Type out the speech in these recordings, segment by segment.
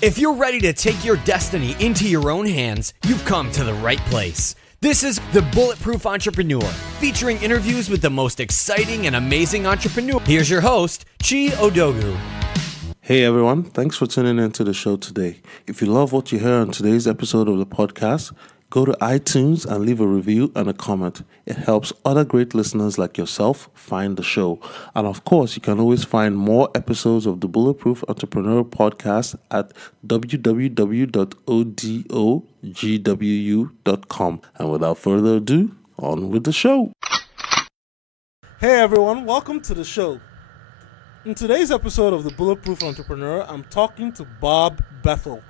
If you're ready to take your destiny into your own hands, you've come to the right place. This is The Bulletproof Entrepreneur, featuring interviews with the most exciting and amazing entrepreneurs. Here's your host, Chi Odogu. Hey everyone, thanks for tuning into the show today. If you love what you hear on today's episode of the podcast, go to iTunes and leave a review and a comment. It helps other great listeners like yourself find the show. And of course, you can always find more episodes of the Bulletproof Entrepreneur podcast at www.odogwu.com. And without further ado, on with the show. Hey everyone, welcome to the show. In today's episode of the Bulletproof Entrepreneur, I'm talking to Bob Bethel.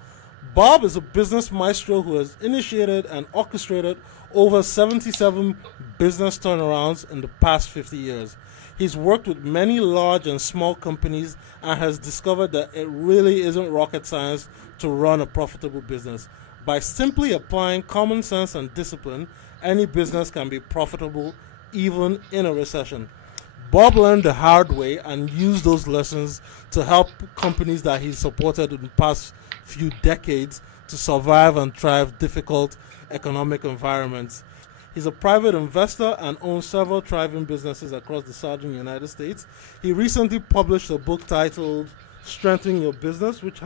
Bob is a business maestro who has initiated and orchestrated over 77 business turnarounds in the past 50 years. He's worked with many large and small companies and has discovered that it really isn't rocket science to run a profitable business. By simply applying common sense and discipline, any business can be profitable even in a recession. Bob learned the hard way and used those lessons to help companies that he supported in the past few decades to survive and thrive difficult economic environments. He's a private investor and owns several thriving businesses across the southern United States. He recently published a book titled Strengthening Your Business, which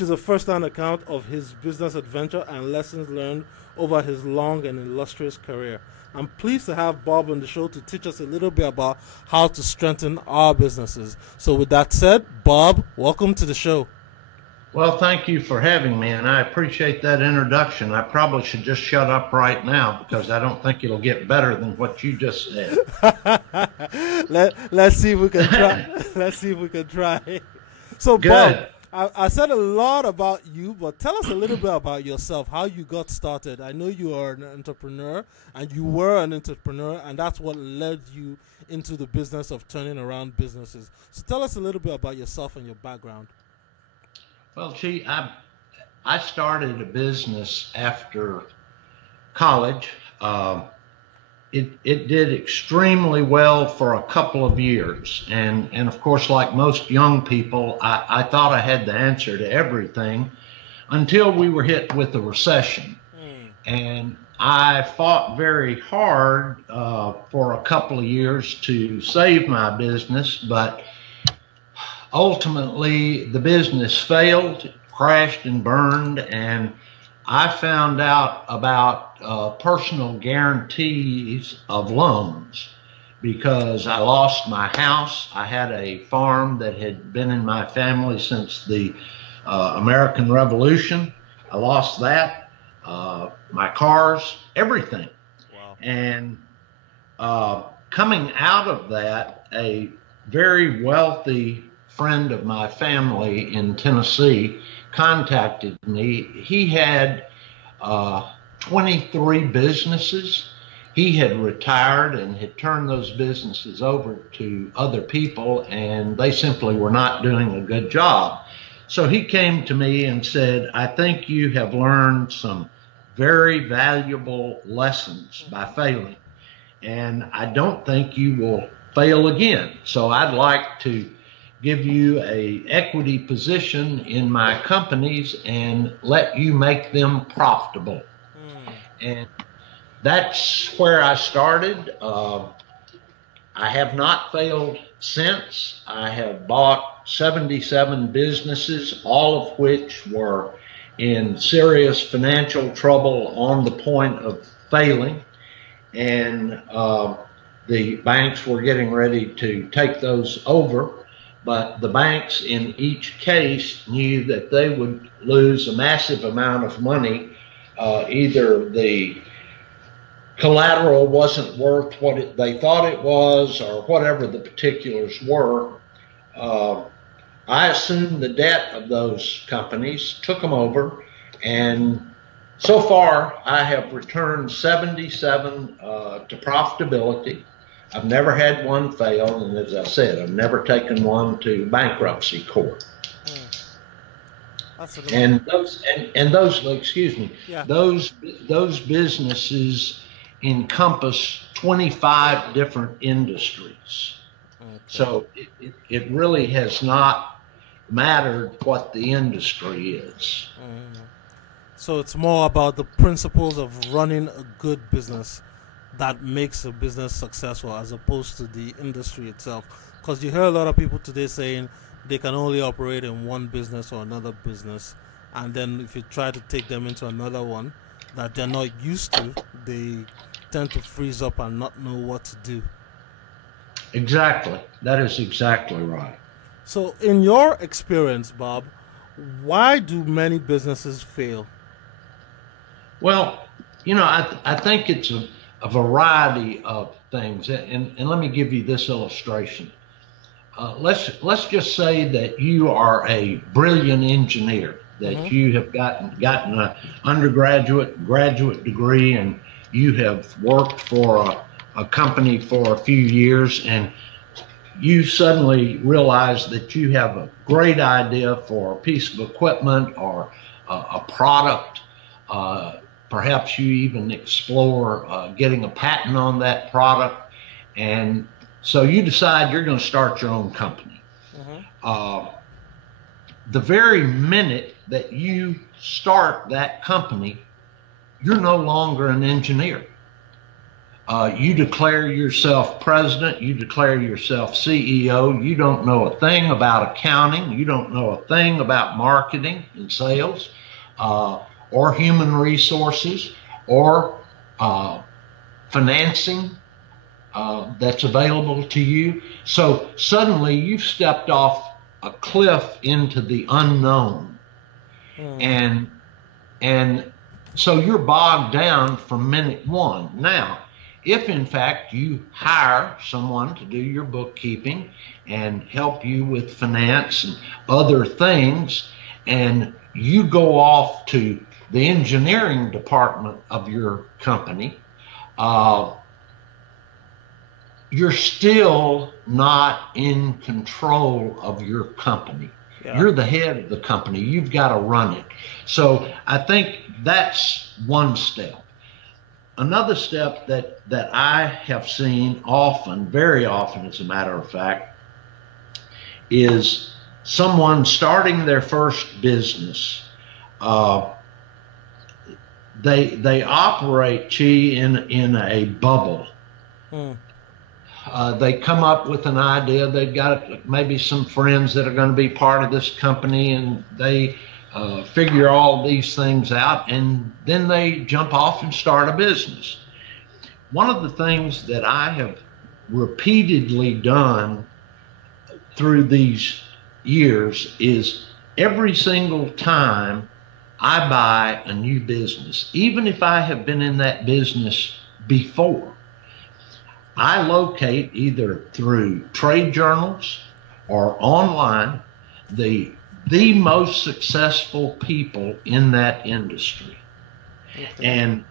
is a first-hand account of his business adventure and lessons learned over his long and illustrious career. I'm pleased to have Bob on the show to teach us a little bit about how to strengthen our businesses. So with that said, Bob, welcome to the show. Well, thank you for having me, and I appreciate that introduction. I probably should just shut up right now because I don't think it'll get better than what you just said. Let's see if we can try. Let's see if we can try. So, Good. Bob, I said a lot about you, but tell us a little bit about yourself, how you got started. I know you are an entrepreneur, and you were an entrepreneur, and that's what led you into the business of turning around businesses. So tell us a little bit about yourself and your background. Well, gee, I started a business after college. It did extremely well for a couple of years. And of course, like most young people, I thought I had the answer to everything until we were hit with a recession. And I fought very hard for a couple of years to save my business, but ultimately, the business failed, crashed and burned, and I found out about personal guarantees of loans because I lost my house. I had a farm that had been in my family since the American Revolution. I lost that, my cars, everything. Wow. And coming out of that, a very wealthy friend of my family in Tennessee contacted me. He had 23 businesses. He had retired and had turned those businesses over to other people, and they simply were not doing a good job. So he came to me and said, I think you have learned some very valuable lessons by failing, and I don't think you will fail again. So I'd like to give you a equity position in my companies and let you make them profitable. And that's where I started. I have not failed since. I have bought 77 businesses, all of which were in serious financial trouble on the point of failing. And the banks were getting ready to take those over. But the banks in each case knew that they would lose a massive amount of money. Either the collateral wasn't worth what they thought it was, or whatever the particulars were. I assumed the debt of those companies, took them over, and so far I have returned 77 to profitability. I've never had one fail, and as I said, I've never taken one to bankruptcy court. And those, excuse me, Yeah. those businesses encompass 25 different industries. Okay. So it really has not mattered what the industry is. So it's more about the principles of running a good business that makes a business successful as opposed to the industry itself. Because you hear a lot of people today saying they can only operate in one business or another business. And then if you try to take them into another one that they're not used to, they tend to freeze up and not know what to do. Exactly. That is exactly right. So in your experience, Bob, why do many businesses fail? Well, I think it's a variety of things. And let me give you this illustration. Let's just say that you are a brilliant engineer, that you have gotten an undergraduate, graduate degree, and you have worked for a company for a few years, and you suddenly realize that you have a great idea for a piece of equipment or a product. Perhaps you even explore getting a patent on that product. And so you decide you're going to start your own company. The very minute that you start that company, you're no longer an engineer. You declare yourself president, you declare yourself CEO, you don't know a thing about accounting, you don't know a thing about marketing and sales, or human resources, or financing that's available to you. So suddenly you've stepped off a cliff into the unknown. And so you're bogged down from minute one. Now, if in fact you hire someone to do your bookkeeping and help you with finance and other things, and you go off to the engineering department of your company, you're still not in control of your company. Yeah. You're the head of the company. You've got to run it. So I think that's one step. Another step that I have seen often, very often as a matter of fact, is someone starting their first business. They operate, Chi, in a bubble. They come up with an idea. They've got maybe some friends that are going to be part of this company, and they figure all these things out, and then they jump off and start a business. One of the things that I have repeatedly done through these years is every single time I buy a new business, even if I have been in that business before, I locate either through trade journals or online the most successful people in that industry. Okay. And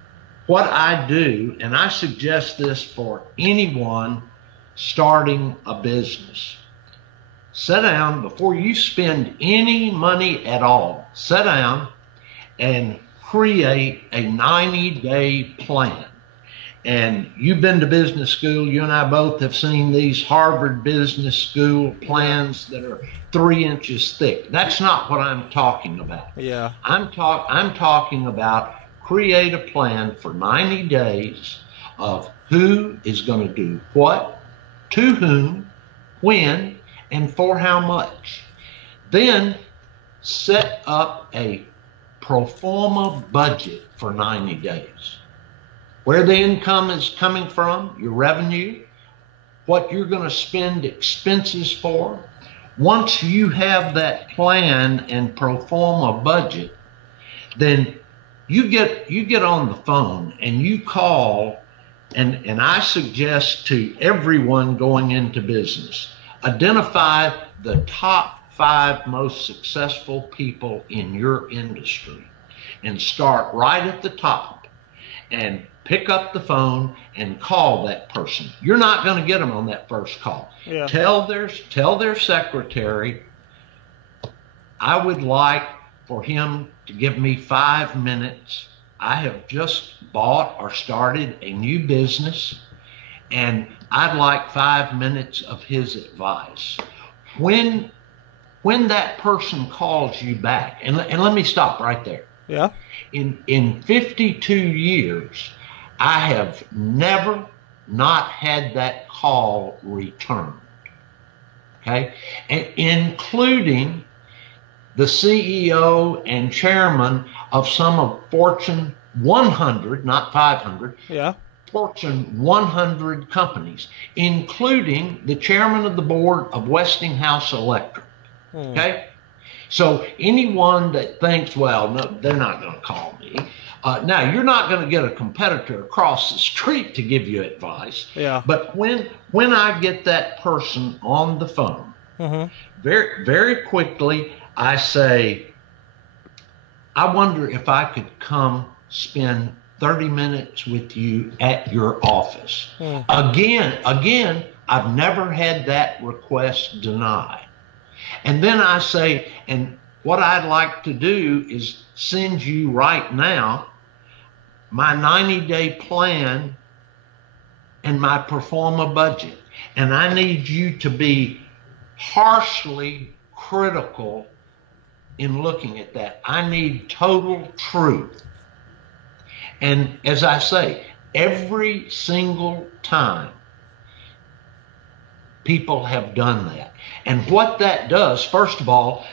what I do, and I suggest this for anyone starting a business, sit down before you spend any money at all. Sit down and create a 90-day plan. And you've been to business school. You and I both have seen these Harvard Business School plans that are 3 inches thick. That's not what I'm talking about. Yeah. I'm talking about create a plan for 90 days of who is going to do what, to whom, when, and for how much. Then set up a pro forma budget for 90 days. Where the income is coming from, your revenue, what you're going to spend expenses for. Once you have that plan and pro forma budget, then you get on the phone and you call, and I suggest to everyone going into business, identify the top 5 most successful people in your industry and start right at the top and pick up the phone and call that person. You're not going to get them on that first call. Yeah. Tell their secretary, I would like for him to give me 5 minutes. I have just bought or started a new business, and I'd like 5 minutes of his advice. When when that person calls you back, and let me stop right there. Yeah. In 52 years, I have never not had that call returned. Okay, and including the CEO and chairman of some of Fortune 100, not 500, Yeah. Fortune 100 companies, including the chairman of the board of Westinghouse Electric. Okay? So anyone that thinks, well, no, they're not going to call me. Now, you're not going to get a competitor across the street to give you advice. Yeah. But when I get that person on the phone, very, very quickly, I say, I wonder if I could come spend 30 minutes with you at your office. Again, I've never had that request denied. And then I say, and what I'd like to do is send you right now my 90-day plan and my pro forma budget. And I need you to be harshly critical in looking at that. I need total truth. And as I say, every single time people have done that. And what that does, first of all,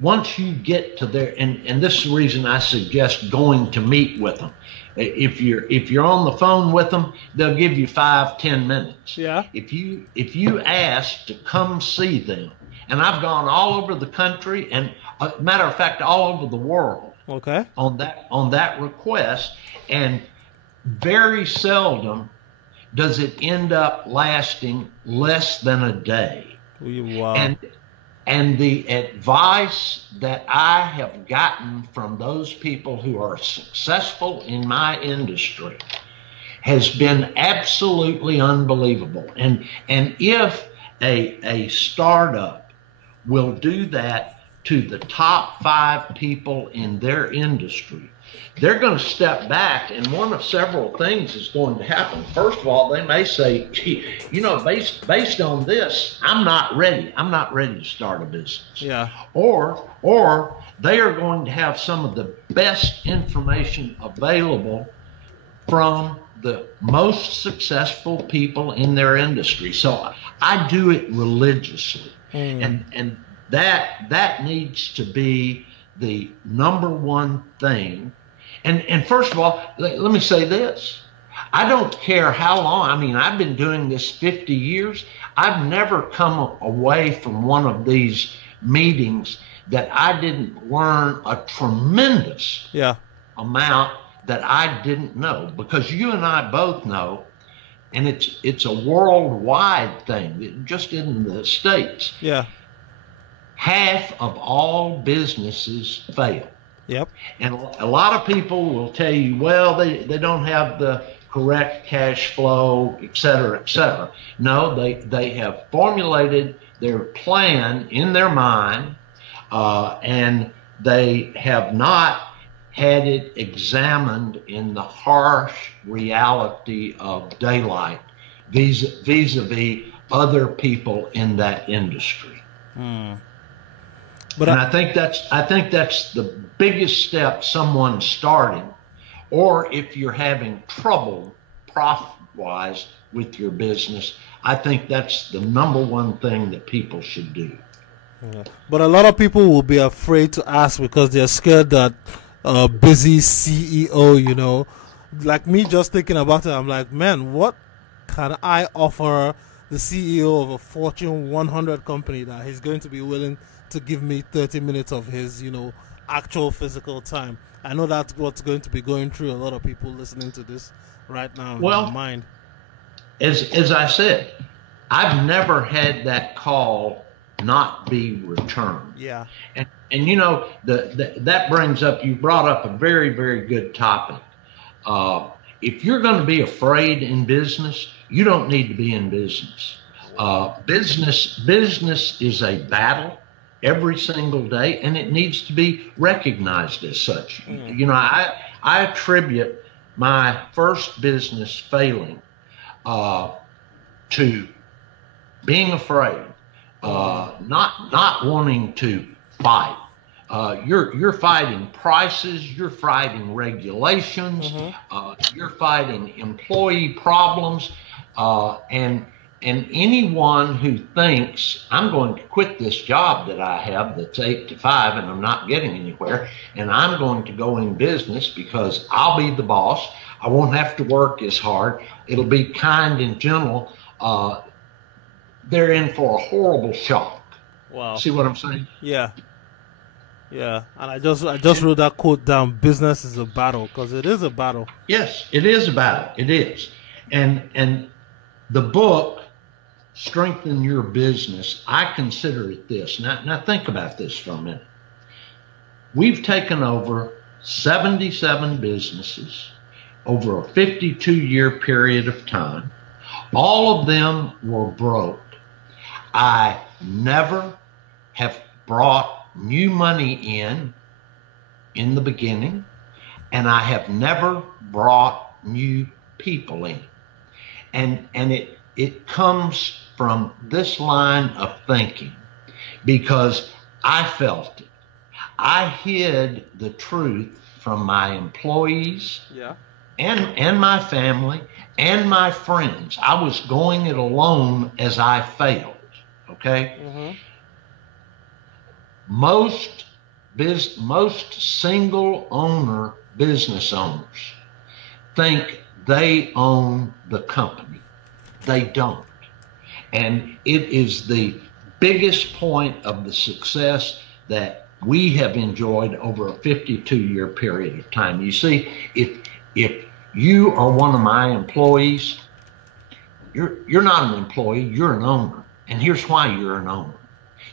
once you get to there, and this is the reason I suggest going to meet with them. If you're on the phone with them, they'll give you 5-10 minutes. Yeah. If you ask to come see them, and I've gone all over the country, and matter of fact, all over the world. Okay. On that request, and very seldom does it end up lasting less than a day. Wow. And the advice that I have gotten from those people who are successful in my industry has been absolutely unbelievable. And if a startup will do that to the top 5 people in their industry, they're going to step back, and one of several things is going to happen. First of all, they may say, gee, based on this, I'm not ready to start a business. Yeah. Or they are going to have some of the best information available from the most successful people in their industry. So I do it religiously. And that needs to be the number one thing. And first of all, let me say this. I don't care how long. I mean, I've been doing this 50 years. I've never come away from one of these meetings that I didn't learn a tremendous amount that I didn't know. Because you and I both know, and it's a worldwide thing, it just in the States. Yeah. Half of all businesses fail. Yep. And a lot of people will tell you, well, they don't have the correct cash flow, et cetera, et cetera. No, they have formulated their plan in their mind, and they have not had it examined in the harsh reality of daylight vis-a-vis other people in that industry. But I think that's the biggest step someone starting, or if you're having trouble profit-wise with your business, I think that's the number one thing that people should do. Yeah. But a lot of people will be afraid to ask because they're scared that busy CEO, like me just thinking about it, I'm like, man, what can I offer the CEO of a Fortune 100 company that he's going to be willing to give me 30 minutes of his, actual physical time? I know that's what's going to be going through a lot of people listening to this right now in their mind. As I said, I've never had that call not be returned. Yeah. And that brings up, you brought up a very, very good topic. If you're going to be afraid in business, you don't need to be in business. Business is a battle every single day, and it needs to be recognized as such. I attribute my first business failing to being afraid not wanting to fight. You're fighting prices, you're fighting regulations, you're fighting employee problems, and anyone who thinks I'm going to quit this job that I have that's 8 to 5 and I'm not getting anywhere, and I'm going to go in business because I'll be the boss, I won't have to work as hard, it'll be kind and gentle, they're in for a horrible shock. Wow. See what I'm saying? Yeah. Yeah, and I just wrote that quote down. Business is a battle, because it is a battle. Yes, it is a battle. It is, and the book, Strengthen Your Business, I consider it this. Now think about this for a minute. We've taken over 77 businesses over a 52-year period of time. All of them were broke. I never have brought new money in the beginning, and I have never brought new people in. And it comes from this line of thinking, because I felt it. I hid the truth from my employees, and my family and my friends. I was going it alone as I failed. Okay. Most single owner business owners think they own the company. They don't. And it is the biggest point of the success that we have enjoyed over a 52-year period of time. You see, if you are one of my employees, you're not an employee, you're an owner. And here's why you're an owner.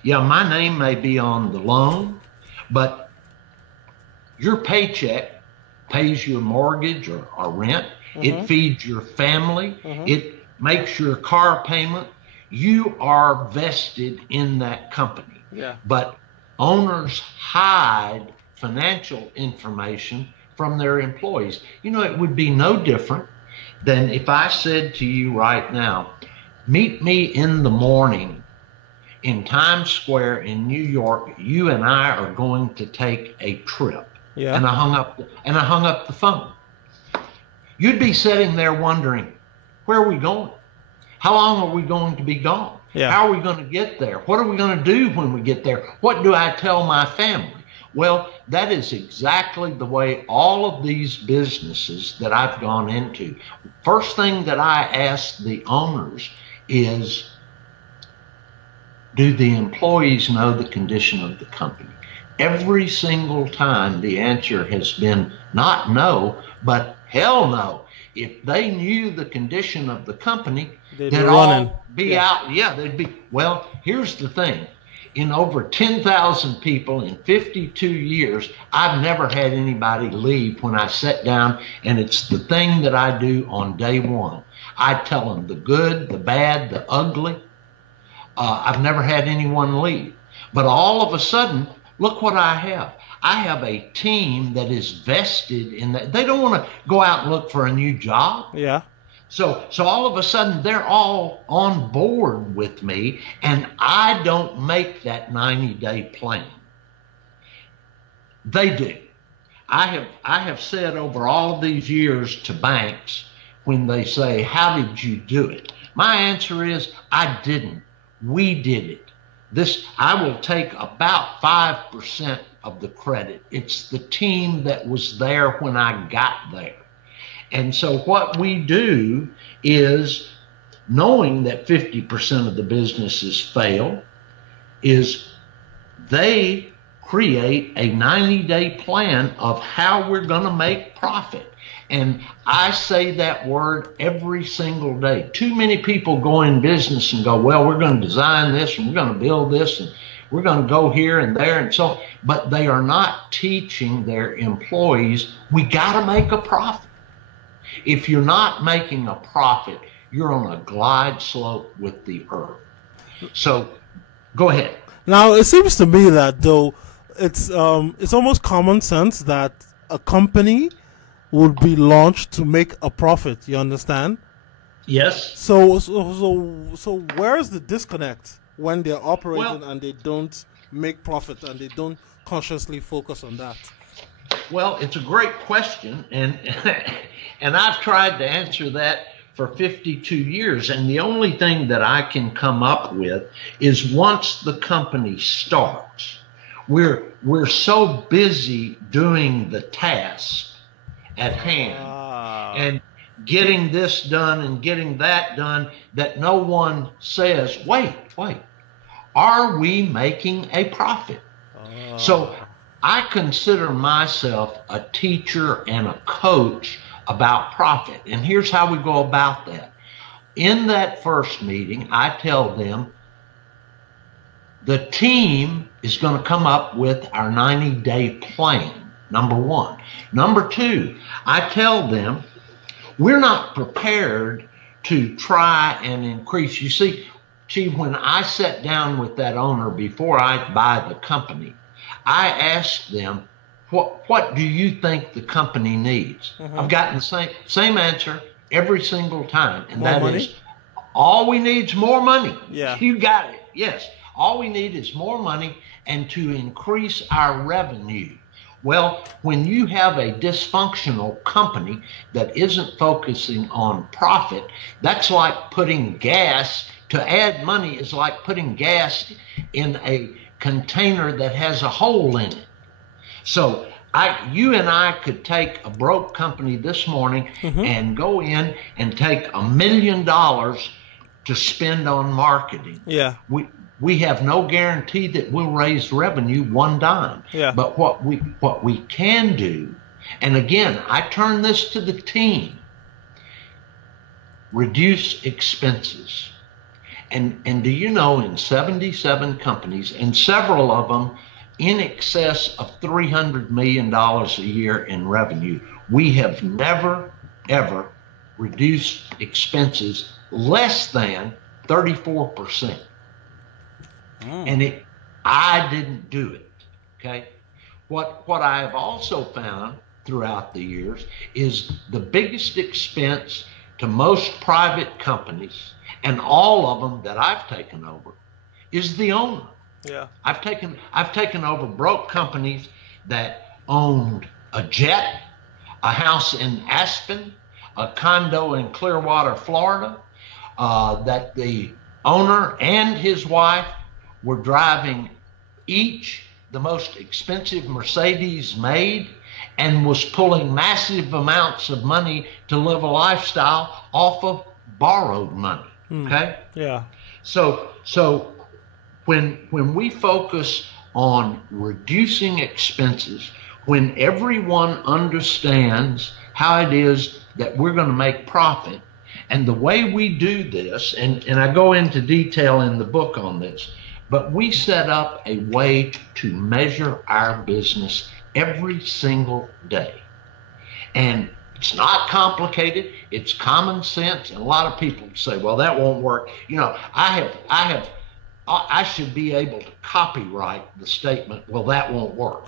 Yeah, my name may be on the loan, but your paycheck pays your mortgage or rent. It feeds your family. It makes your car payment. You are vested in that company. Yeah. But owners hide financial information from their employees. You know, it would be no different than if I said to you right now, meet me in the morning in Times Square in New York. You and I are going to take a trip. Yeah. And I hung up the phone. You'd be sitting there wondering, where are we going? How long are we going to be gone? Yeah. How are we going to get there? What are we going to do when we get there? What do I tell my family? Well, that is exactly the way all of these businesses that I've gone into. First thing that I ask the owners is, do the employees know the condition of the company? Every single time the answer has been not no, but hell no. If they knew the condition of the company, they'd all be out. Yeah, they'd be. Well, here's the thing. In over 10,000 people in 52 years, I've never had anybody leave when I sit down, and it's the thing that I do on day one. I tell them the good, the bad, the ugly. I've never had anyone leave. But all of a sudden, look what I have. I have a team that is vested in that. They don't want to go out and look for a new job. Yeah. So all of a sudden, they're all on board with me, and I don't make that 90-day plan. They do. I have said over all these years to banks, when they say, how did you do it? My answer is, I didn't. We did it. I will take about 5% of the credit. It's the team that was there when I got there. And so what we do is, knowing that 50% of the businesses fail, is they create a 90-day plan of how we're going to make profit. And I say that word every single day. Too many people go in business and go, well, we're going to design this and we're going to build this and we're going to go here and there and so, but they are not teaching their employees, we got to make a profit. If you're not making a profit, you're on a glide slope with the earth. So go ahead. Now, it seems to me that, though, it's almost common sense that a company would be launched to make a profit. You understand? Yes. So where's the disconnect? when they're operating Well, and they don't make profit and they don't consciously focus on that? Well, it's a great question, and and I've tried to answer that for 52 years, and the only thing that I can come up with is once the company starts, we're so busy doing the task at hand and getting this done and getting that done that no one says, wait, are we making a profit? So I consider myself a teacher and a coach about profit. And here's how we go about that. In that first meeting, I tell them the team is going to come up with our 90-day plan, number one. Number two, I tell them we're not prepared to try and increase. You see, when I sat down with that owner before I buy the company, I asked them, what do you think the company needs? I've gotten the same answer every single time, and that is, all we need is more money. Yeah. You got it. Yes. All we need is more money and to increase our revenue. Well, when you have a dysfunctional company that isn't focusing on profit, that's like putting gas. To add money is like putting gas in a container that has a hole in it. So you and I could take a broke company this morning and go in and take $1 million to spend on marketing. Yeah. We have no guarantee that we'll raise revenue one dime. Yeah. But what we can do, and again, I turn this to the team, reduce expenses. And do you know, in 77 companies, and several of them in excess of $300 million a year in revenue, we have never, ever reduced expenses less than 34%. And I didn't do it, okay? What I have also found throughout the years is the biggest expense to most private companies, and all of them that I've taken over, is the owner. Yeah. I've taken over broke companies that owned a jet, a house in Aspen, a condo in Clearwater, Florida, that the owner and his wife were driving each the most expensive Mercedes made and was pulling massive amounts of money to live a lifestyle off of borrowed money. Okay? Yeah. So when we focus on reducing expenses, when everyone understands how it is that we're going to make profit, and the way we do this, and I go into detail in the book on this, but we set up a way to measure our business every single day. And it's not complicated, it's common sense, and a lot of people say, well, that won't work. You know, I should be able to copyright the statement, well, that won't work.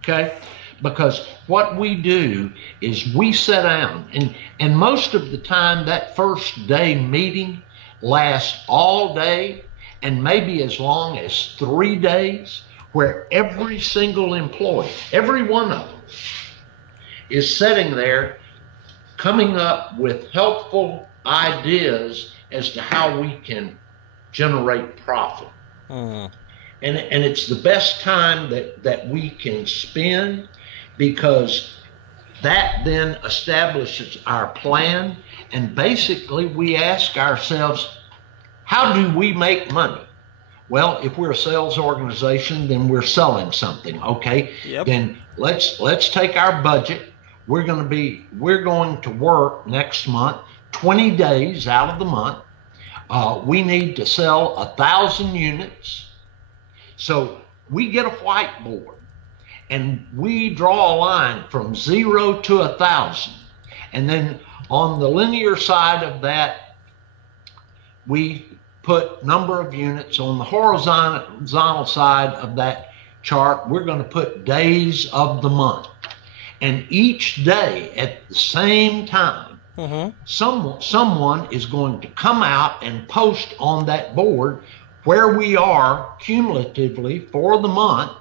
Okay? Because what we do is we sit down, and most of the time that first day meeting lasts all day and maybe as long as 3 days, where every single employee, every one of them, is sitting there coming up with helpful ideas as to how we can generate profit. And it's the best time that we can spend, because that then establishes our plan, and basically we ask ourselves, how do we make money? Well, if we're a sales organization, then we're selling something, okay? Yep. Then let's take our budget. We're going to work next month 20 days out of the month. We need to sell 1,000 units. So we get a whiteboard and we draw a line from 0 to 1,000. And then on the linear side of that, we put number of units. On the horizontal side of that chart, we're going to put days of the month. And each day at the same time, someone is going to come out and post on that board where we are cumulatively for the month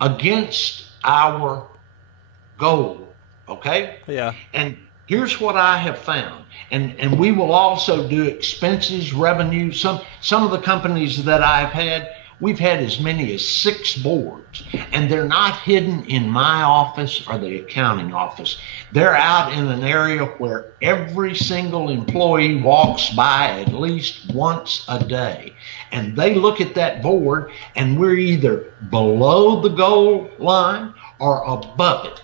against our goal, okay? Yeah. And here's what I have found, and we will also do expenses, revenue. Some of the companies that I've had, we've had as many as 6 boards, and they're not hidden in my office or the accounting office. They're out in an area where every single employee walks by at least once a day. And they look at that board, and we're either below the goal line or above it.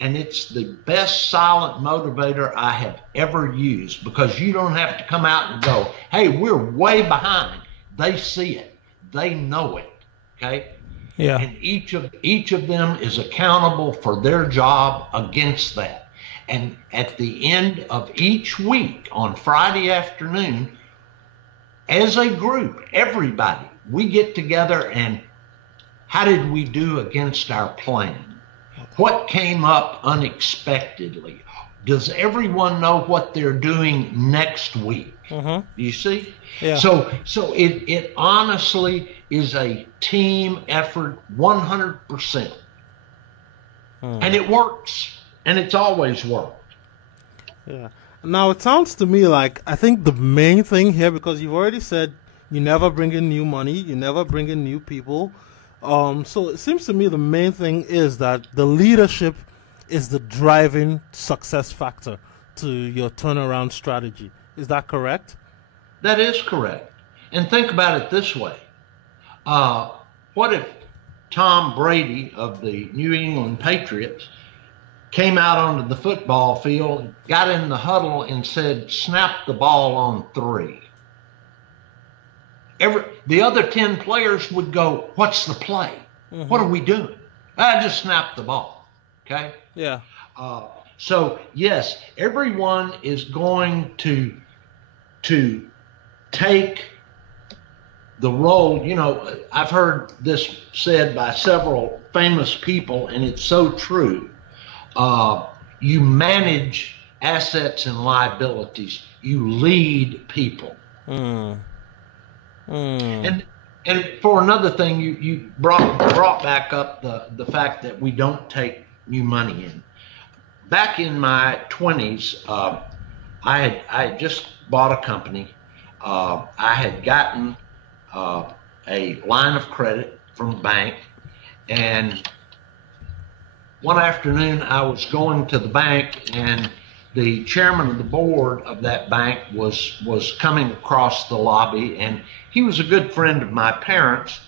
And it's the best silent motivator I have ever used, because you don't have to come out and go, hey, we're way behind. They see it. They know it. Okay? Yeah. And each of them is accountable for their job against that. And at the end of each week on Friday afternoon, as a group, everybody, we get together and how did we do against our plan? What came up unexpectedly? Does everyone know what they're doing next week? Do you see? Yeah. So it honestly is a team effort, 100%. And it works, and it's always worked. Yeah. Now, it sounds to me like, I think the main thing here, because you've already said you never bring in new money, you never bring in new people. So it seems to me the main thing is that the leadership is the driving success factor to your turnaround strategy. Is that correct? That is correct. And think about it this way. What if Tom Brady of the New England Patriots came out onto the football field, got in the huddle, and said, snap the ball on 3? The other 10 players would go, what's the play? What are we doing? I just snapped the ball. Okay? Yeah. So, yes, everyone is going to take the role. You know, I've heard this said by several famous people, and it's so true. You manage assets and liabilities. You lead people. And for another thing, you brought back up the fact that we don't take new money in. Back in my 20s, I had just bought a company. I had gotten a line of credit from a bank, and one afternoon I was going to the bank, and the chairman of the board of that bank was coming across the lobby, and he was a good friend of my parents,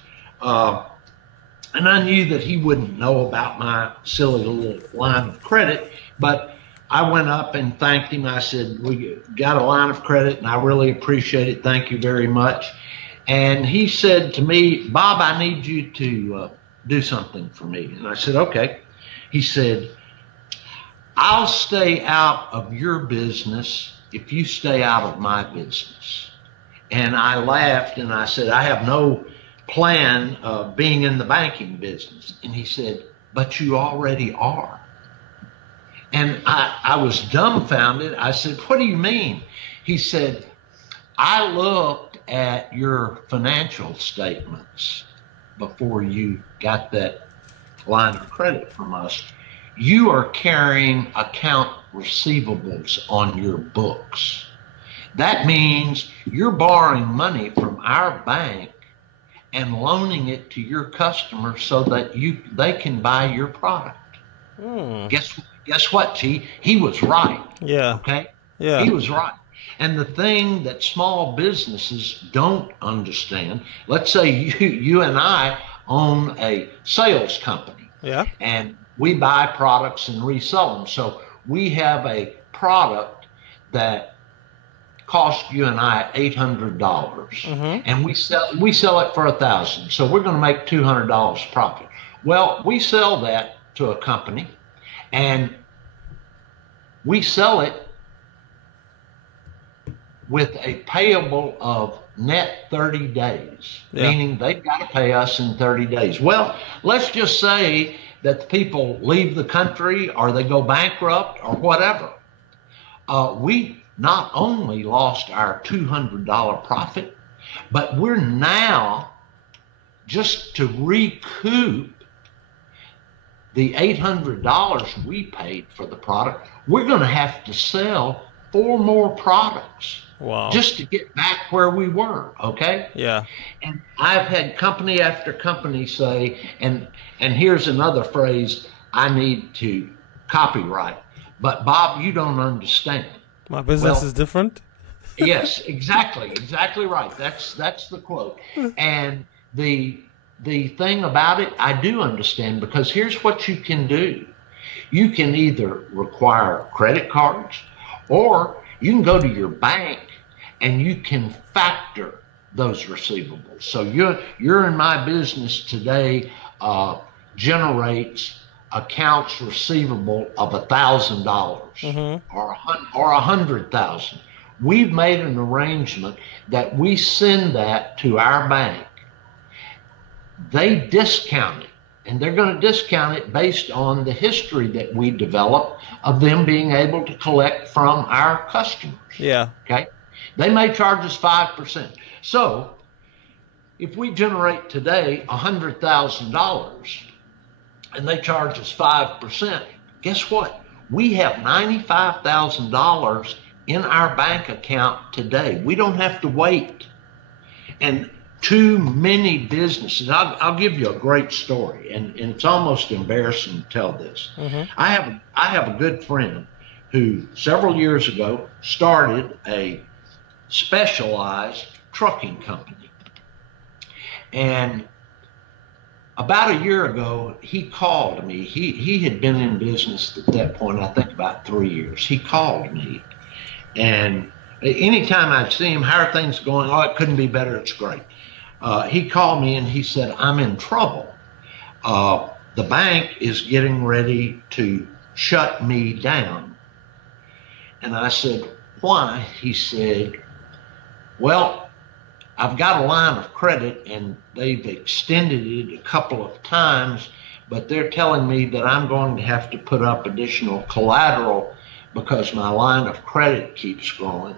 and I knew that he wouldn't know about my silly little line of credit, but I went up and thanked him. I said, we got a line of credit, and I really appreciate it. Thank you very much. And he said to me, Bob, I need you to do something for me. And I said, okay. He said, I'll stay out of your business if you stay out of my business. And I laughed and I said, I have no plan of being in the banking business. And he said, but you already are. And I was dumbfounded. I said, what do you mean? He said, I looked at your financial statements before you got that line of credit from us. You are carrying account receivables on your books. That means you're borrowing money from our bank and loaning it to your customers so that they can buy your product. Guess what, T? He was right. Yeah. Okay? Yeah. He was right. And the thing that small businesses don't understand, let's say you and I own a sales company. Yeah. And we buy products and resell them. So we have a product that cost you and I $800, and we sell it for $1,000. So we're going to make $200 profit. Well, we sell that to a company, and we sell it with a payable of net 30 days, meaning they've got to pay us in 30 days. Well, let's just say that the people leave the country or they go bankrupt or whatever. we not only lost our $200 profit, but we're now, just to recoup the $800 we paid for the product, we're going to have to sell 4 more products. Wow. Just to get back where we were, okay? Yeah. And I've had company after company say, and here's another phrase I need to copyright, but Bob, you don't understand. My business is different. Yes, exactly right. That's the quote. And the thing about it, I do understand, because here's what you can do. You can either require credit cards, or you can go to your bank and you can factor those receivables. So you're in my business today generates accounts receivable of $1,000 or $100,000. We've made an arrangement that we send that to our bank. They discount it, and they're going to discount it based on the history that we develop of them being able to collect from our customers. Yeah. Okay. They may charge us 5%. So if we generate today $100,000 and they charge us 5%, guess what? We have $95,000 in our bank account today. We don't have to wait. And too many businesses, I'll give you a great story, and it's almost embarrassing to tell this. I have a good friend who several years ago started a specialized trucking company. And about a year ago, he called me. He had been in business at that point, I think about 3 years. He called me, and anytime I'd see him, how are things going? Oh, it couldn't be better. It's great. He called me and he said, I'm in trouble. The bank is getting ready to shut me down. And I said, why? He said, well, I've got a line of credit and they've extended it a couple of times, but they're telling me that I'm going to have to put up additional collateral because my line of credit keeps growing.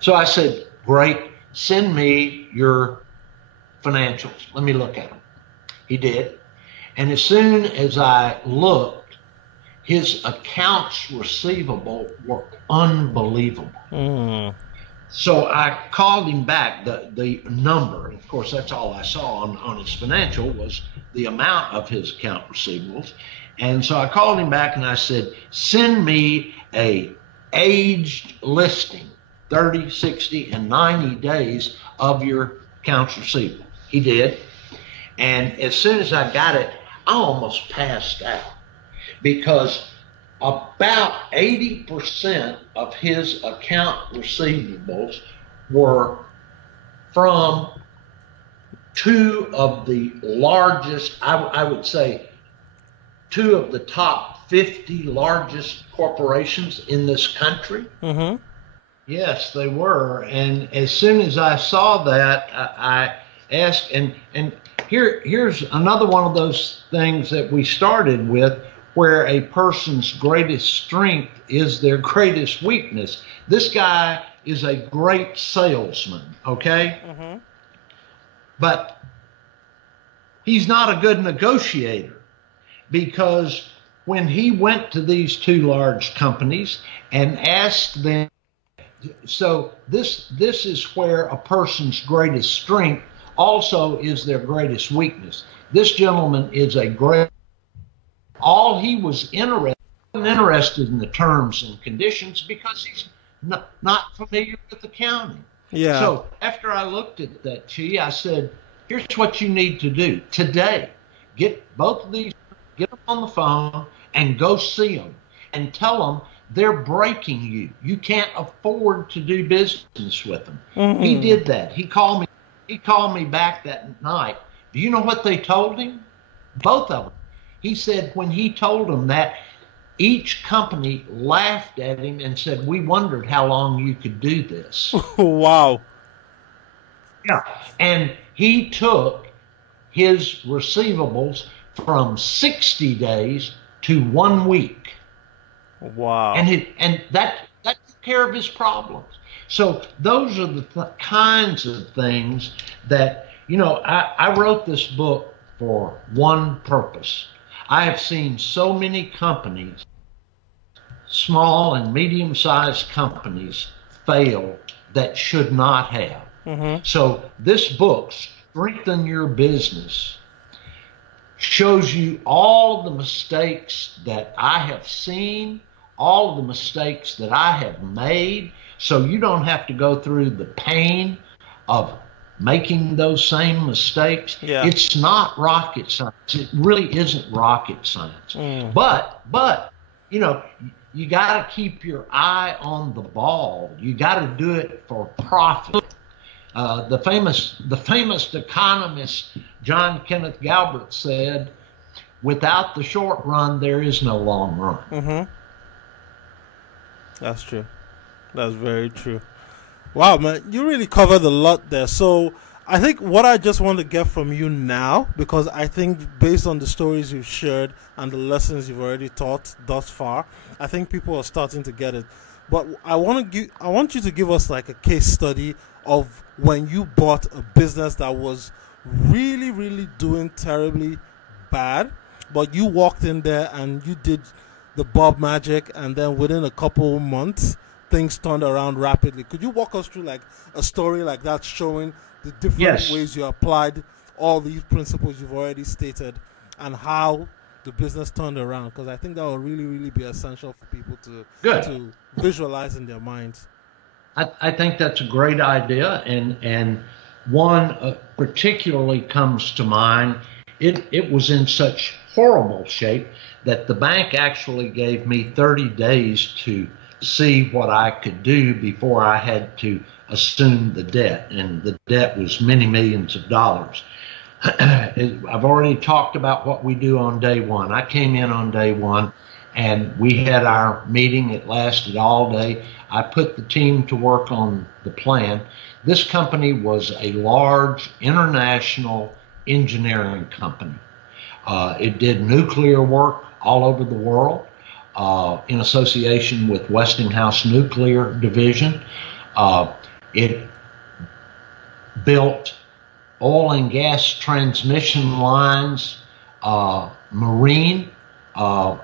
So I said, great, send me your financials. Let me look at them. He did. And as soon as I looked, his accounts receivable were unbelievable. So I called him back. The number, of course, that's all I saw on his financial, was the amount of his account receivables. And so I called him back and I said, send me a aged listing, 30, 60, and 90 days of your accounts receivable. He did. And as soon as I got it, I almost passed out, because about 80% of his account receivables were from 2 of the largest, I would say 2 of the top 50 largest corporations in this country. Yes, they were. And as soon as I saw that, I asked, and here's another one of those things that we started with, where a person's greatest strength is their greatest weakness. This guy is a great salesman, okay? But he's not a good negotiator, because when he went to these 2 large companies and asked them, so this is where a person's greatest strength also is their greatest weakness. This gentleman is a great, all he was interested in the terms and conditions, because he's not familiar with accounting. Yeah. So after I looked at that, I said, here's what you need to do today. Get both of these, get them on the phone and go see them and tell them they're breaking you. You can't afford to do business with them. He did that. He called me back that night. Do you know what they told him? Both of them. He said when he told them that, each company laughed at him and said, we wondered how long you could do this. Wow. Yeah. And he took his receivables from 60 days to 1 week. Wow. And that care of his problems. So those are the kinds of things that, I wrote this book for one purpose. I have seen so many companies, small and medium-sized companies, fail that should not have. Mm-hmm. So this book, Strengthen Your Business, shows you all the mistakes that I have seen, all of the mistakes that I have made, so you don't have to go through the pain of making those same mistakes. Yeah. It's not rocket science. It really isn't rocket science. But you got to keep your eye on the ball. You got to do it for profit. The famous economist John Kenneth Galbraith said, "Without the short run, there is no long run." Mm-hmm. That's true. That's very true. Wow, man, you really covered a lot there. So I think what I just want to get from you now, because I think based on the stories you've shared and the lessons you've already taught thus far, I think people are starting to get it. But I want you to give us like a case study of when you bought a business that was really, really doing terribly bad, but you walked in there and you did the Bob magic, and then within a couple months, things turned around rapidly. Could you walk us through like a story like that, showing the different ways you applied all these principles you've already stated and how the business turned around? Because I think that will really, really be essential for people to visualize in their minds. I think that's a great idea, and one particularly comes to mind. It was in such horrible shape that the bank actually gave me 30 days to see what I could do before I had to assume the debt, and the debt was many millions of dollars. I've already talked about what we do on day one. I came in on day one, and we had our meeting. It lasted all day. I put the team to work on the plan. This company was a large international engineering company. It did nuclear work all over the world in association with Westinghouse Nuclear Division. It built oil and gas transmission lines, marine,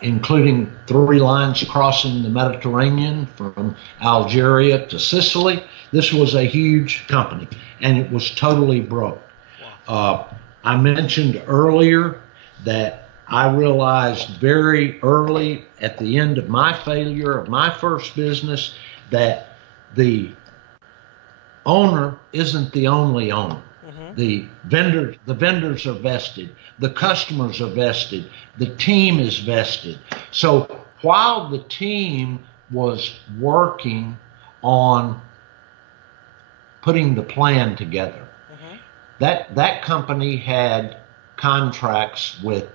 including 3 lines crossing the Mediterranean from Algeria to Sicily. This was a huge company, and it was totally broke. I mentioned earlier that I realized very early at the end of my failure of my first business that the owner isn't the only owner. The vendors are vested, the customers are vested, the team is vested. So while the team was working on putting the plan together, that company had contracts with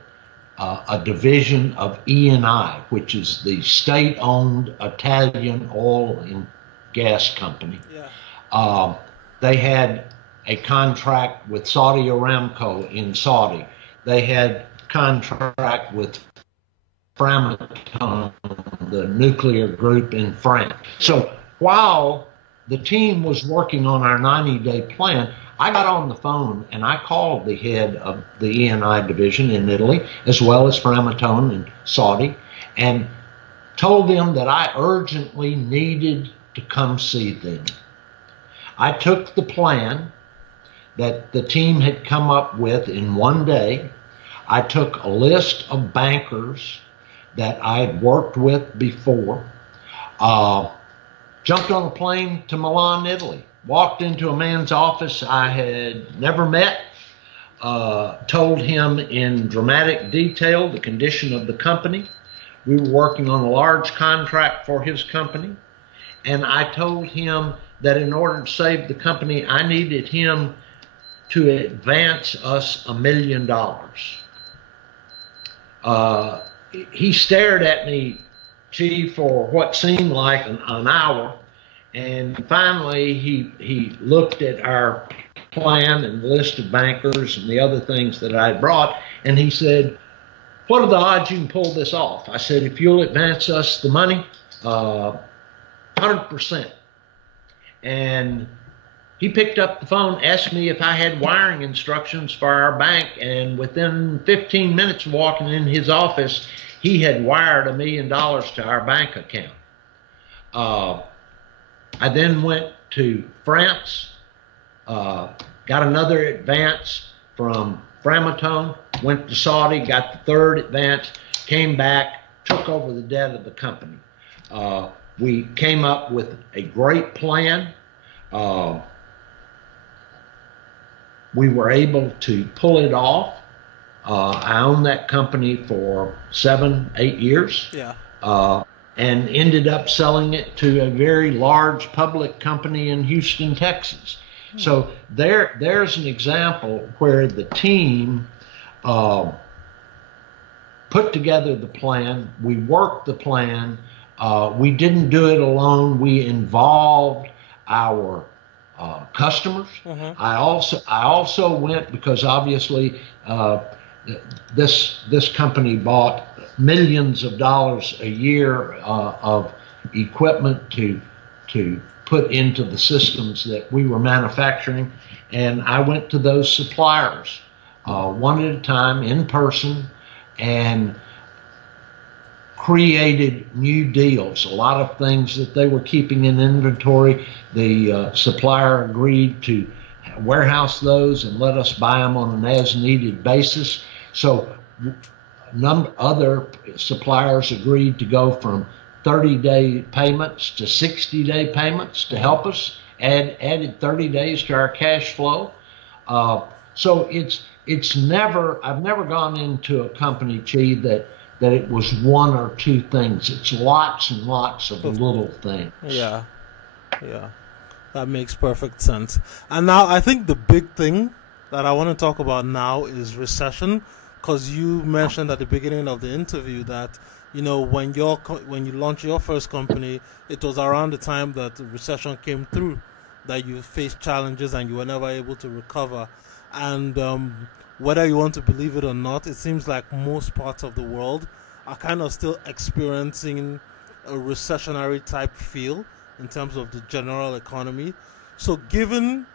a division of Eni, which is the state-owned Italian oil and gas company. They had a contract with Saudi Aramco in Saudi. They had contract with Framatome, the nuclear group in France. So while the team was working on our 90-day plan, I got on the phone and I called the head of the Eni division in Italy, as well as Framatome in Saudi, and told them that I urgently needed to come see them. I took the plan that the team had come up with in one day. I took a list of bankers that I had worked with before, jumped on a plane to Milan, Italy, walked into a man's office I had never met, told him in dramatic detail the condition of the company. We were working on a large contract for his company, and I told him that in order to save the company, I needed him to advance us $1 million. He stared at me, Chief, for what seemed like an hour, and finally he looked at our plan and list of bankers and the other things that I brought, and he said, "What are the odds you can pull this off?" I said, "If you'll advance us the money, 100%. And he picked up the phone, asked me if I had wiring instructions for our bank, and within 15 minutes of walking in his office, he had wired $1 million to our bank account. I then went to France, got another advance from Framatome, went to Saudi, got the third advance, came back, took over the debt of the company. We came up with a great plan. We were able to pull it off. I owned that company for 7-8 years. Yeah. And ended up selling it to a very large public company in Houston, Texas. So there's an example where the team put together the plan. We worked the plan. We didn't do it alone. We involved our customers. I also went, because obviously this company bought millions of dollars a year of equipment to put into the systems that we were manufacturing, and I went to those suppliers one at a time in person and created new deals. A lot of things that they were keeping in inventory, the supplier agreed to warehouse those and let us buy them on an as-needed basis. So other suppliers agreed to go from 30-day payments to 60-day payments to help us, added 30 days to our cash flow. So it's never, I've never gone into a company, Chi, that it was one or two things. It's lots and lots of little things. Yeah. That makes perfect sense. And now I think the big thing that I want to talk about now is recession, because you mentioned at the beginning of the interview that, you know, when you launched your first company, it was around the time that the recession came through that you faced challenges and you were never able to recover. And whether you want to believe it or not, it seems like most parts of the world are kind of still experiencing a recessionary type feel in terms of the general economy. So given,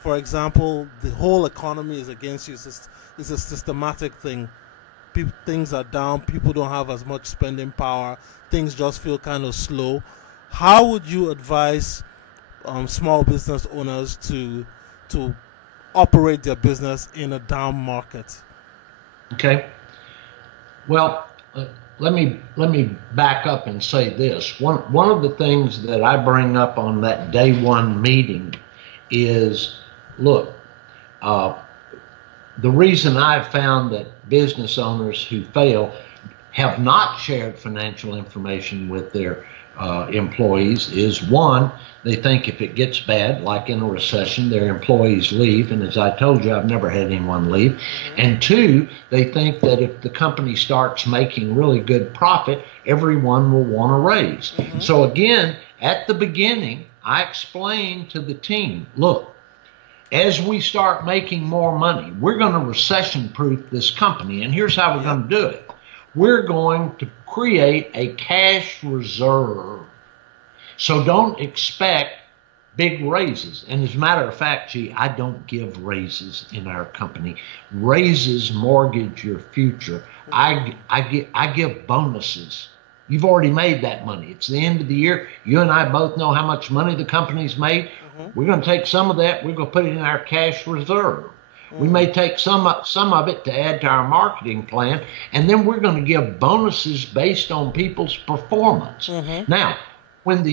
for example, the whole economy is against you, it's a systematic thing. Things are down, people don't have as much spending power, things just feel kind of slow. How would you advise small business owners to operate their business in a down market? Okay. Well, let me back up and say this. One of the things that I bring up on that day one meeting is, look, the reason I've found that business owners who fail have not shared financial information with their employees is, one, they think if it gets bad, like in a recession, their employees leave. And as I told you, I've never had anyone leave. And two, they think that if the company starts making really good profit, everyone will want to raise. So again, at the beginning, I explained to the team, look, as we start making more money, we're going to recession-proof this company. And here's how we're going to do it. We're going to create a cash reserve. So don't expect big raises. And as a matter of fact, G, I don't give raises in our company. Raises mortgage your future. I give bonuses. You've already made that money. It's the end of the year. You and I both know how much money the company's made. We're going to take some of that. We're going to put it in our cash reserve. We may take some of it to add to our marketing plan, and then we're going to give bonuses based on people's performance. Now, when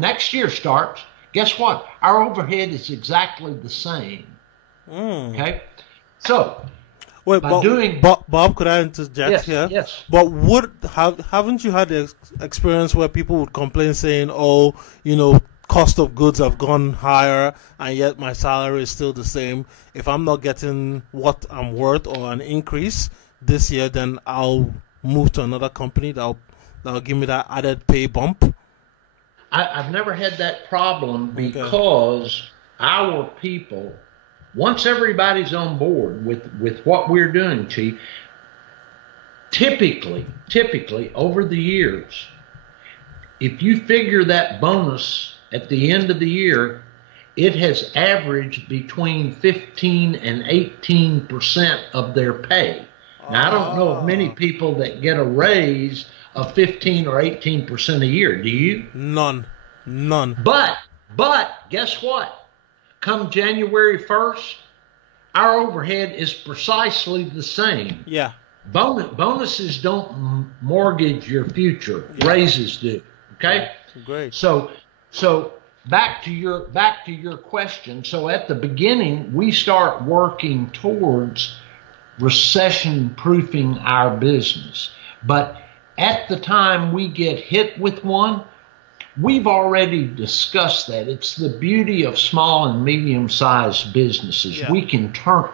next year starts, guess what? Our overhead is exactly the same. Okay, so wait, Bob, could I interject here? Yes. But haven't you had the experience where people would complain saying, "Oh, you know, cost of goods have gone higher, and yet my salary is still the same. If I'm not getting what I'm worth or an increase this year, then I'll move to another company that'll give me that added pay bump." I've never had that problem because our people, once everybody's on board with what we're doing, Chief, typically over the years, if you figure that bonus at the end of the year, it has averaged between 15 and 18% of their pay. Now, I don't know of many people that get a raise of 15 or 18% a year. Do you? None. But guess what? Come January 1st, our overhead is precisely the same. Yeah. Bonuses don't mortgage your future. Raises do. Okay? Great. So back to your question. So at the beginning, we start working towards recession proofing our business. But at the time we get hit with one, we've already discussed that. It's the beauty of small and medium-sized businesses. Yeah. We can turn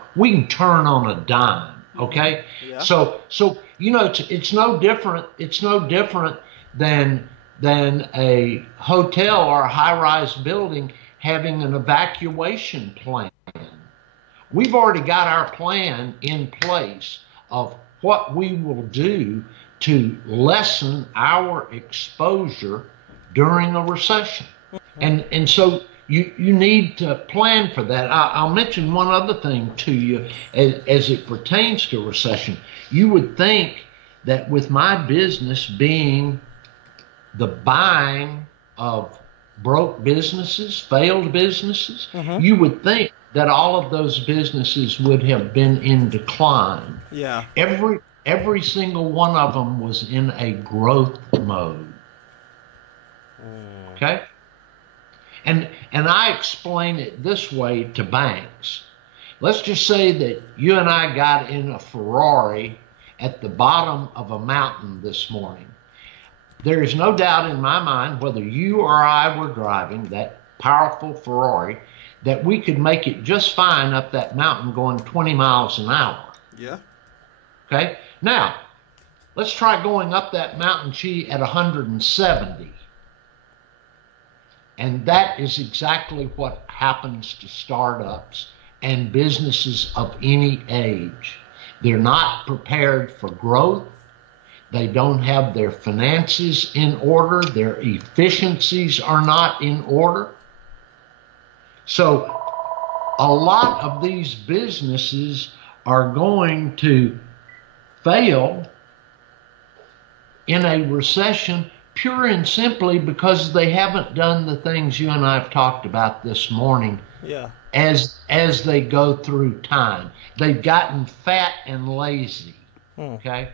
on a dime. Okay? Yeah. So it's no different. It's no different than a hotel or a high-rise building having an evacuation plan. We've already got our plan in place of what we will do to lessen our exposure during a recession. And so you need to plan for that. I'll mention one other thing to you as it pertains to recession. You would think that with my business being the buying of broke businesses, failed businesses, you would think that all of those businesses would have been in decline. Yeah. Every single one of them was in a growth mode. Okay? And I explain it this way to banks. Let's just say that you and I got in a Ferrari at the bottom of a mountain this morning. There is no doubt in my mind, whether you or I were driving that powerful Ferrari, that we could make it just fine up that mountain going 20 miles an hour. Yeah. Okay? Now, let's try going up that mountain at 170. And that is exactly what happens to startups and businesses of any age. They're not prepared for growth. They don't have their finances in order. Their efficiencies are not in order. So a lot of these businesses are going to fail in a recession pure and simply because they haven't done the things you and I have talked about this morning. Yeah. As they go through time. They've gotten fat and lazy. Okay?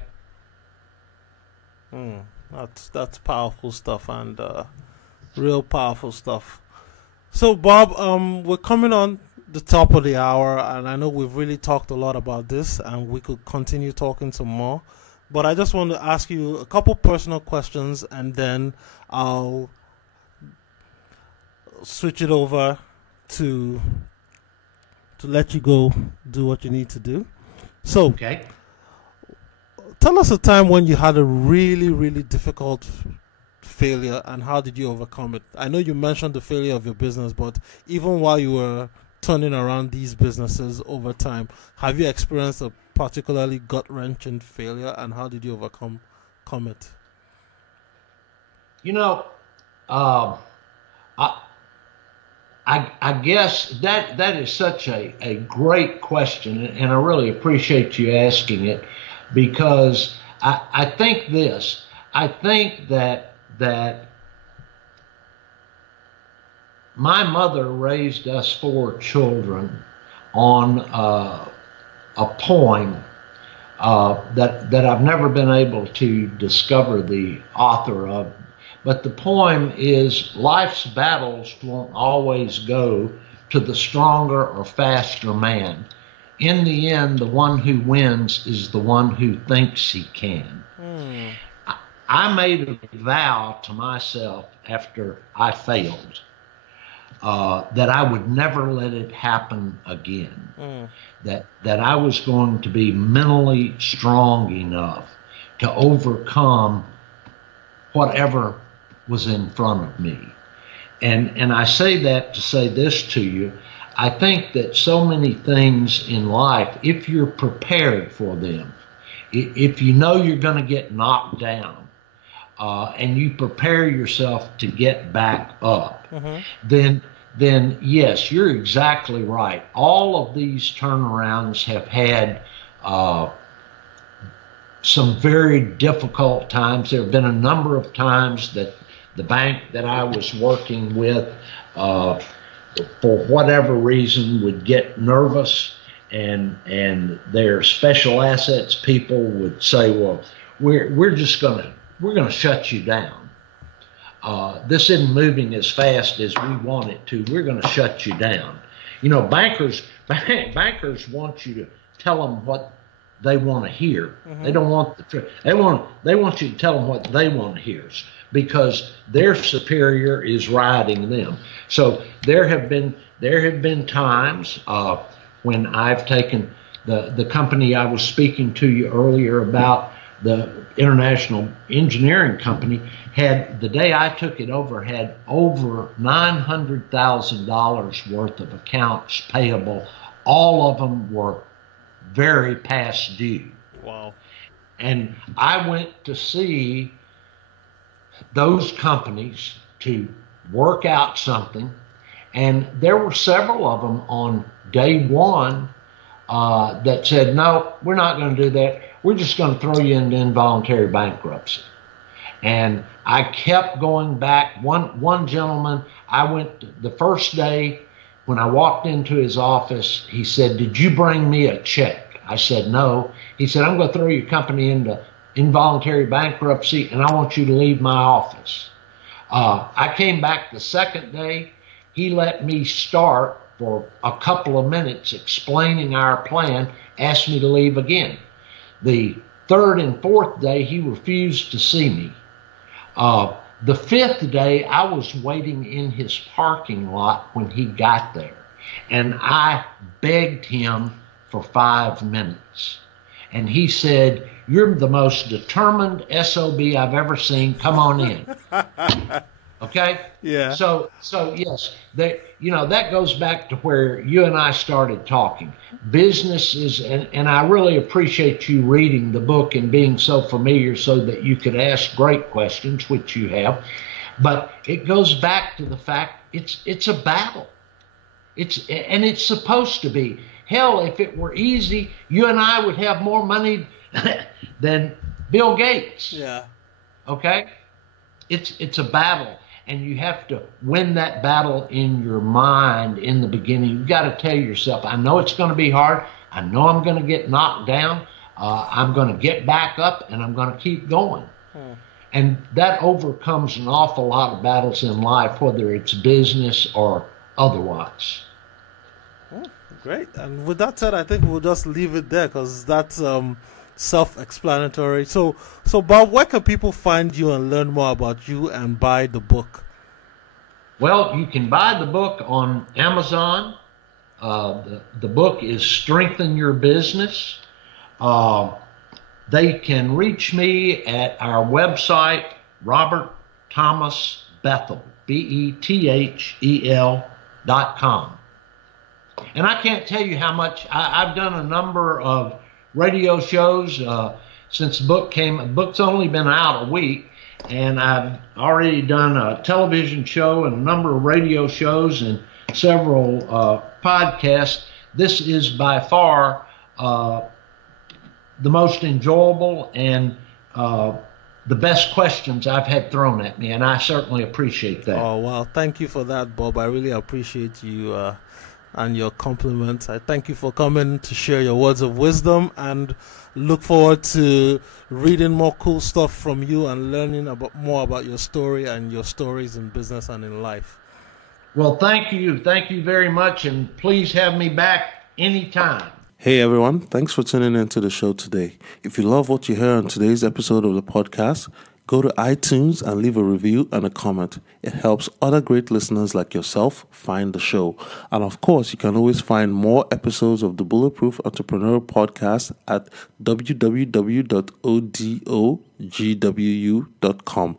That's powerful stuff, and real powerful stuff. So, Bob, we're coming on the top of the hour, and I know we've really talked a lot about this, and we could continue talking some more. But I just want to ask you a couple personal questions, and then I'll switch it over to let you go do what you need to do. So, okay. Tell us a time when you had a really, really difficult failure, and how did you overcome it? I know you mentioned the failure of your business, but even while you were turning around these businesses over time, have you experienced a particularly gut-wrenching failure, and how did you overcome it? You know, I guess that is such a great question, and I really appreciate you asking it, because I think this. I think that my mother raised us 4 children on a poem that I've never been able to discover the author of. But the poem is, life's battles won't always go to the stronger or faster man. In the end, the one who wins is the one who thinks he can. I made a vow to myself after I failed that I would never let it happen again. That I was going to be mentally strong enough to overcome whatever was in front of me. And I say that to say this to you. I think that so many things in life, if you're prepared for them, if you know you're going to get knocked down, and you prepare yourself to get back up, then yes, you're exactly right. All of these turnarounds have had some very difficult times. There have been a number of times that the bank that I was working with, for whatever reason, would get nervous, and their special assets people would say, "Well, we're gonna shut you down. This isn't moving as fast as we want it to. We're gonna shut you down." You know, bankers want you to tell them what they want to hear. They don't want the truth. They want you to tell them what they want to hear, because their superior is riding them. So there have been times when I've taken the company I was speaking to you earlier about, the International Engineering Company, had, the day I took it over, had over $900,000 worth of accounts payable. All of them were very past due. Wow. And I went to see those companies to work out something, and there were several of them on day one that said, "No, we're not going to do that. We're just going to throw you into involuntary bankruptcy." And I kept going back. One gentleman, I went the first day. When I walked into his office, he said, "Did you bring me a check?" I said, "No." He said, "I'm going to throw your company into involuntary bankruptcy, and I want you to leave my office." I came back the second day. He let me start for a couple of minutes explaining our plan, asked me to leave again. The third and fourth day, he refused to see me. The fifth day, I was waiting in his parking lot when he got there, and I begged him for 5 minutes. And he said, "You're the most determined SOB I've ever seen. Come on in." Okay? Yeah. So yes, that goes back to where you and I started talking. Business is, and I really appreciate you reading the book and being so familiar so that you could ask great questions, which you have. But it goes back to the fact it's a battle. And it's supposed to be. Hell, if it were easy, you and I would have more money than Bill Gates. Yeah. Okay? It's a battle, and you have to win that battle in your mind in the beginning. You've got to tell yourself, I know it's going to be hard. I know I'm going to get knocked down. I'm going to get back up, and I'm going to keep going. And that overcomes an awful lot of battles in life, whether it's business or otherwise. Great. And with that said, I think we'll just leave it there, because that's self-explanatory. So Bob, where can people find you and learn more about you and buy the book? Well, you can buy the book on Amazon. The book is Strengthen Your Business. They can reach me at our website, Robert Thomas Bethel, BETHEL.com. And I can't tell you how much I've done a number of radio shows since the book came. The book's only been out a week, and I've already done a television show and a number of radio shows and several podcasts. This is by far the most enjoyable and the best questions I've had thrown at me, and I certainly appreciate that. Oh, well, thank you for that, Bob. I really appreciate you and your compliments. I thank you for coming to share your words of wisdom, and look forward to reading more cool stuff from you and learning more about your story and your stories in business and in life. Well, thank you. Thank you very much, and please have me back anytime. Hey everyone, thanks for tuning into the show today. If you love what you hear on today's episode of the podcast, go to iTunes and leave a review and a comment. It helps other great listeners like yourself find the show. And of course, you can always find more episodes of the Bulletproof Entrepreneur Podcast at www.odogwu.com.